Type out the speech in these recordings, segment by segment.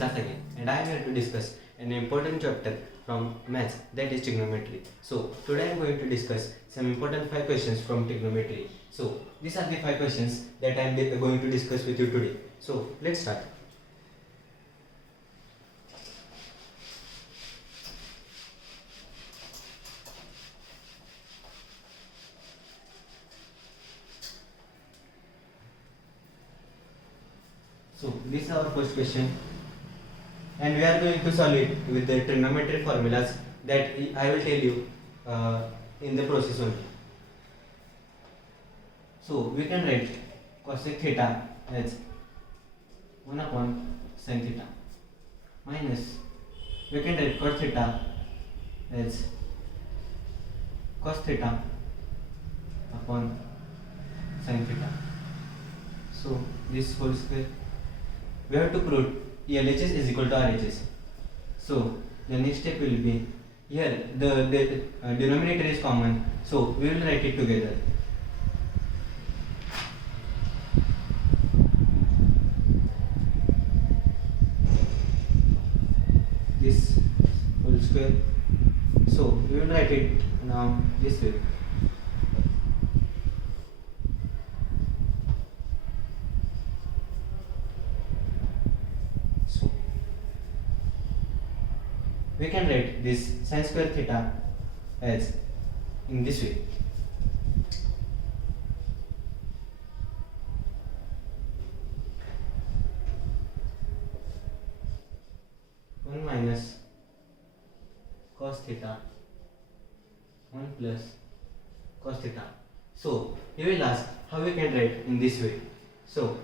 Siddharth again, and I am here to discuss an important chapter from maths, that is trigonometry. So today I am going to discuss some important 5 questions from trigonometry. So these are the 5 questions that I am going to discuss with you today. So let's start. So this is our first question, and we are going to solve it with the trigonometric formulas that I will tell you in the process only. So we can write cosec theta as 1 upon sin theta minus we can write cot theta as cos theta upon sin theta. So this whole square. We have to prove LHS is equal to RHS. So the next step will be, here the denominator is common, so we will write it together. This whole square. So we will write it now this way. We can write this sin square theta as in this way. One minus cos theta, 1 plus cos theta. So you will ask how we can write in this way. So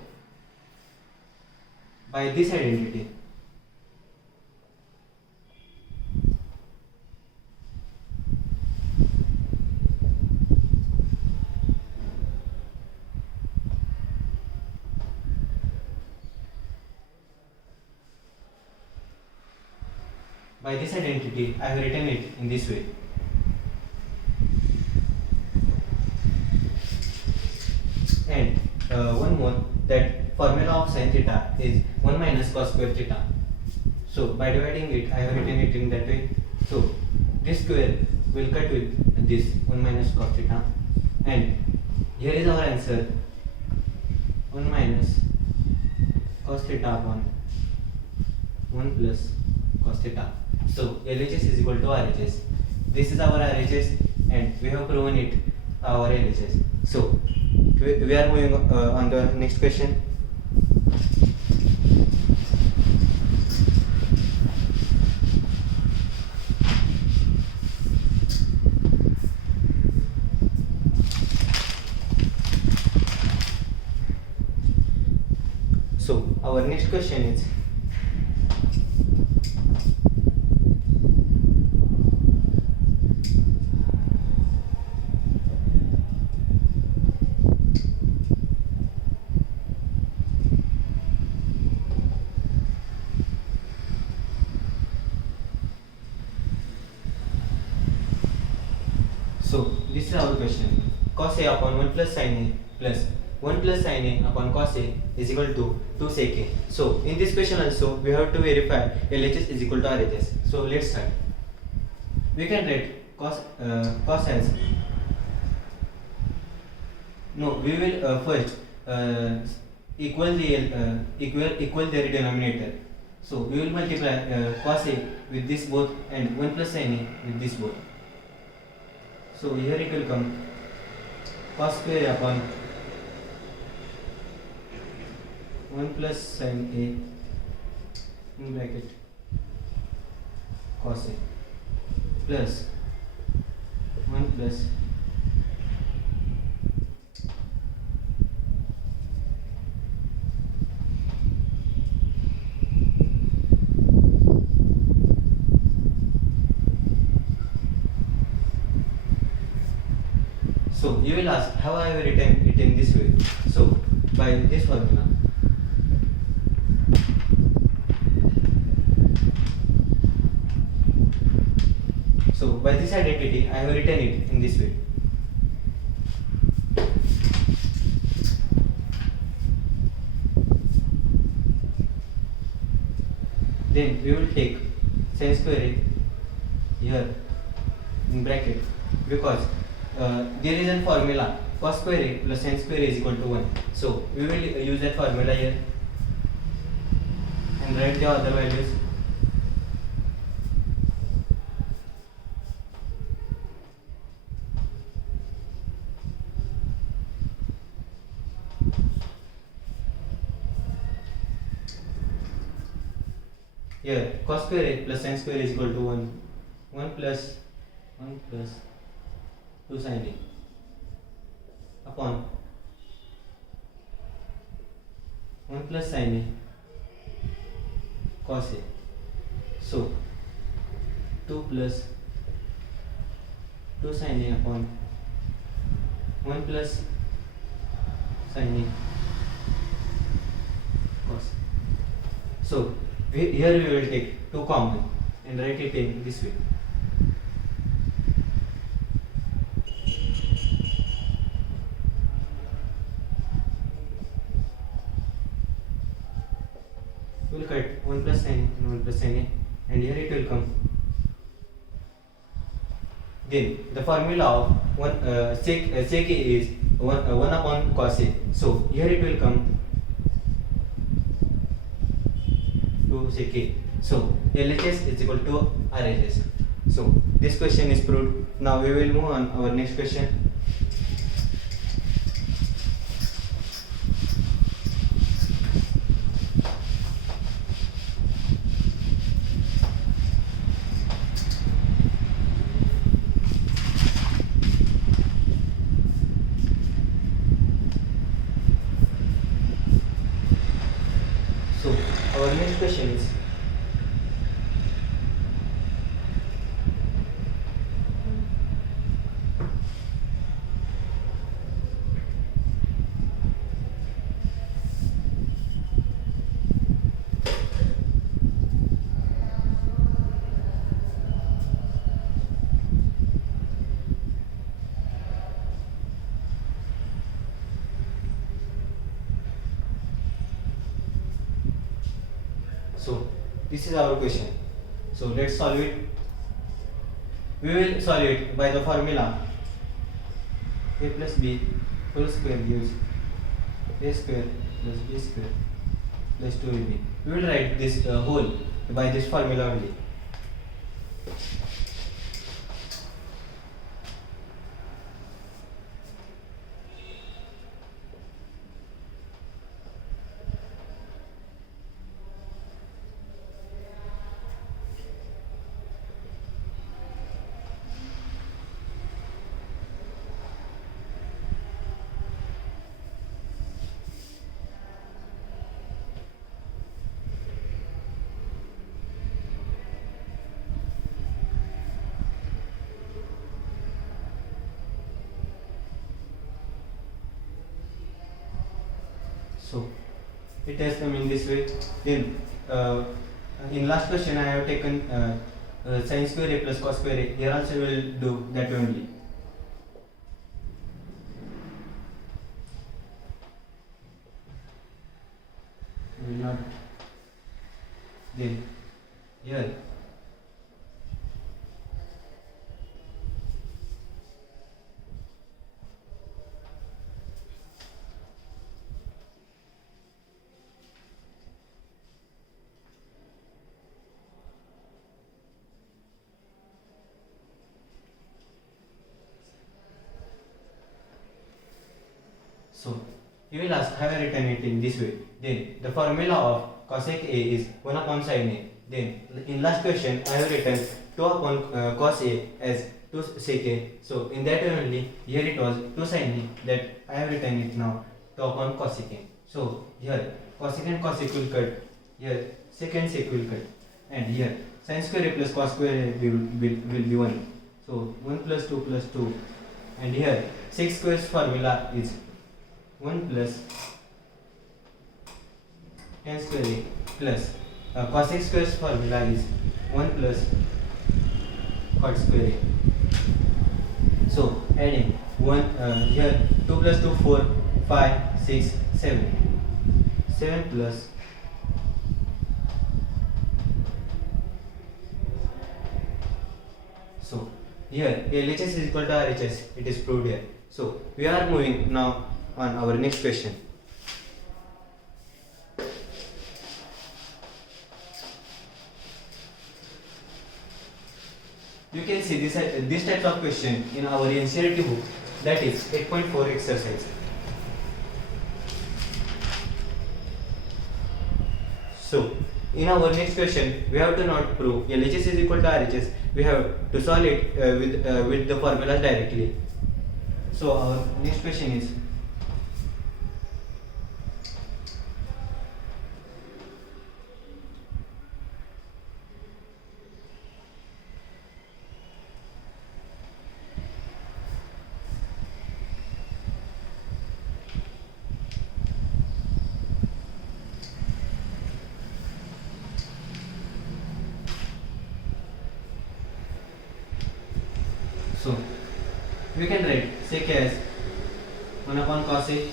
by this identity, I have written it in this way. And one more, that formula of sin theta is 1 minus cos square theta. So by dividing it, I have written it in that way. So this square will cut with this 1 minus cos theta, and here is our answer, 1 minus cos theta upon 1 plus cos theta. So LHS is equal to RHS. This is our RHS, and we have proven it our LHS. So we are moving on the next question. So our next question is, so this is our question. Cos A upon 1 plus sin A plus 1 plus sin A upon cos A is equal to 2 sec A. So in this question also we have to verify LHS is equal to RHS. So let's start. We can write cos as, no, we will first equal their denominator. So we will multiply cos A with this both and 1 plus sin A with this both. So here it will come cos square upon 1 plus sin A in bracket cos A plus 1 plus So you will ask how I have written it in this way. So by this formula. So by this identity I have written it in this way. Then we will take sin square a here in bracket, because there is a formula cos square a plus sin square a is equal to 1. So we will use that formula here and write the other values. Here cos square a plus sin square is equal to 1. 1 plus 2 sin a upon 1 plus sin a cos a. So 2 plus 2 sin a upon 1 plus sin a cos. So here we will take 2 common and write it in this way. We will cut 1 plus sin and 1 plus sin a, and here it will come. Then the formula of sec a is 1 upon cos a. So here it will come to sec a. So LHS is equal to RHS. So this question is proved. Now we will move on our next question. So our next question is so this is our question. So let's solve it. We will solve it by the formula a plus b whole square gives a square plus b square plus 2ab. We will write this whole by this formula only. So it has come in this way. Then in last question I have taken sin square a plus cos square a. Here also we will do that only. We will not. Then here so you will ask, have I written it in this way? Then the formula of cosec a is 1 upon sin a. Then in last question I have written 2 upon cos a as 2 sec a. So in that way only, here it was 2 sin a, that I have written it now 2 upon cosec a. So here cosec and cosec will cut, here sec and sec will cut, and here sin square a plus cos square a will be 1. So 1 plus 2 plus 2, and here sec square's formula is 1 plus tan square a plus cosec square's formula is 1 plus cot square a. So adding 1 here 2 plus 2 4 5 6 7 7 plus here LHS is equal to RHS. It is proved here. So we are moving now on our next question. You can see this type of question in our NCERT book, that is 8.4 exercise. So in our next question, we have to not prove LHS is equal to RHS. We have to solve it with the formulas directly. So our next question is, so we can write sec as 1 upon cos A,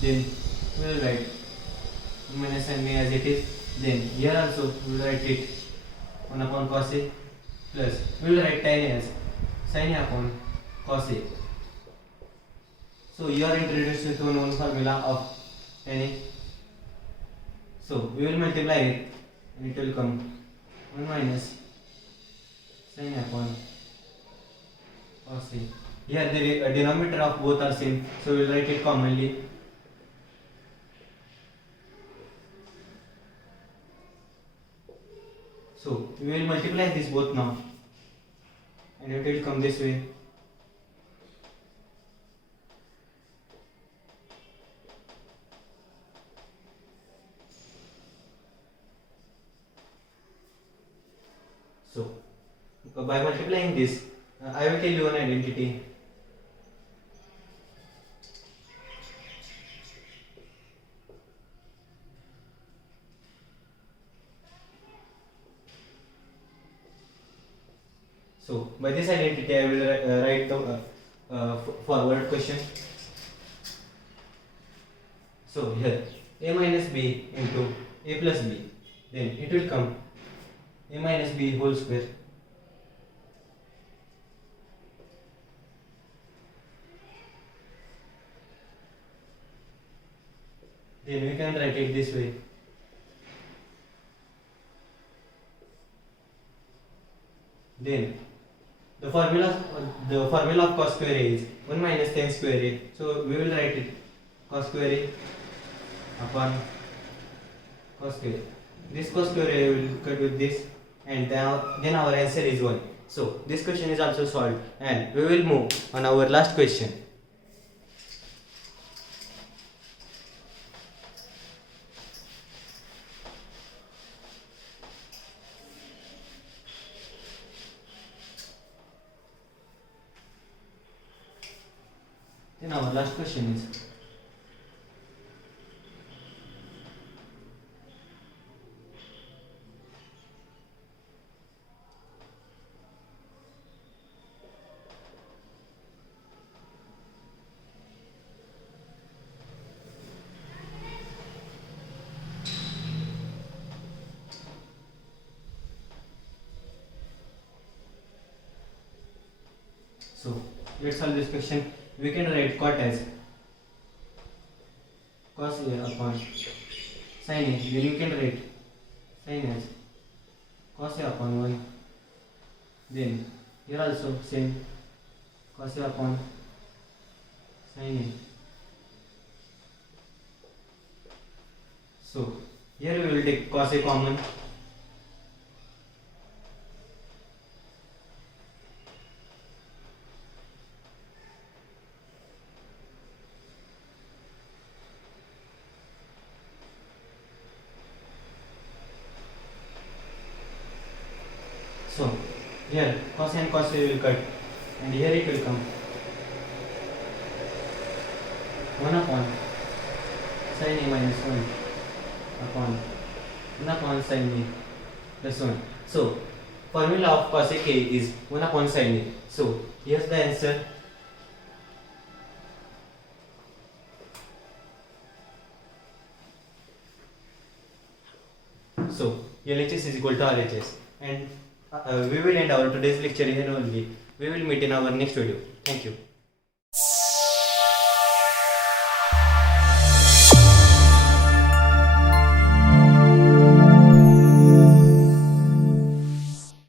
then we will write 1 minus sin A as it is, then here also we will write it 1 upon cos A plus we will write tan A as sin A upon cos A. So you are introduced to a known formula of tan A. So we will multiply it and it will come 1 minus sin A upon cos A. Here the denominator of both are same, so we will write it commonly. So we will multiply this both now and it will come this way. So by multiplying this, I will tell you an identity. So by this identity, I will write the forward question. So here a minus b into a plus b, then it will come a minus b whole square. Then we can write it this way. Then the formula of cos square A is 1 minus tan square A. So we will write it cos square A upon cos square A. This cos square A will cut with this, and then our answer is 1. So this question is also solved, and we will move on our last question. Then our last question is, so let's solve this question. We can write cot as cos A upon sin A. Then you can write sin as cos A upon 1. Then here also same, cos A upon sin A. So here we will take cos A common. So here cos and cos A will cut, and here it will come 1 upon sin A minus 1 upon 1 upon sin A plus 1. So formula of cos A is 1 upon sin A. So here's the answer. So LHS is equal to RHS, and we will end our today's lecture here only. We will meet in our next video. Thank you.